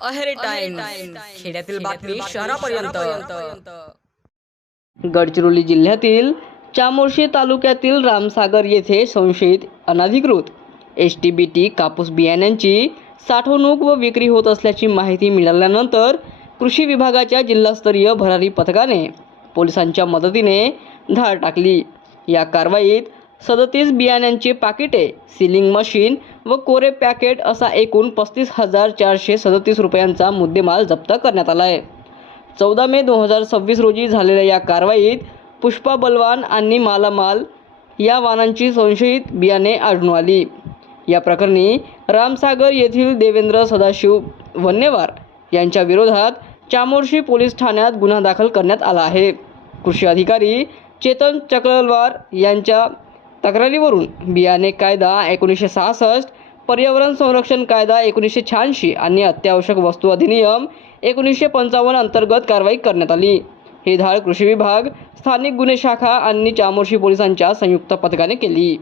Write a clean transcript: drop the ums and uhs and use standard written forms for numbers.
Aheri time खेड्यातील बातमी शहरापर्यंत। गडचिरोली जिल्ह्यातील चामोर्शी तालुक्यातील रामसागर येथे संशयित अनधिकृत एचटीबीटी कापूस बियाण्यांची साठवणूक व विक्री होत असल्याची माहिती मिळाल्यानंतर कृषी विभागाच्या जिल्हास्तरीय भरारी पथकाने पोलिसांच्या मदतीने धाड टाकली। या कारवाईत 37 बियाण्यांची पाकिटे, सीलिंग मशीन व कोरे पॅकेट असा एकूण 35,437 रुपयांचा मुद्देमाल जप्त करण्यात आला आहे। 14 मे 2026 रोजी झालेल्या या कारवाईत पुष्पा बलवान आणि मालामाल या वाहनांची संशयित बियाणे आढळून आली। या प्रकरणी रामसागर येथील देवेंद्र सदाशिव वन्नेवार यांच्या विरोधात चामोर्शी पोलीस ठाण्यात गुन्हा दाखल करण्यात आला आहे। कृषी अधिकारी चेतन चक्रलवार यांच्या तक्रारीवरून बियाणे कायदा 1966, पर्यावरण संरक्षण कायदा 1986 आणि अत्यावश्यक वस्तू अधिनियम 1955 अंतर्गत कारवाई करण्यात आली। ही धाड कृषी विभाग, स्थानिक गुन्हे शाखा आणि चामोर्शी पोलिसांच्या संयुक्त पथकाने केली।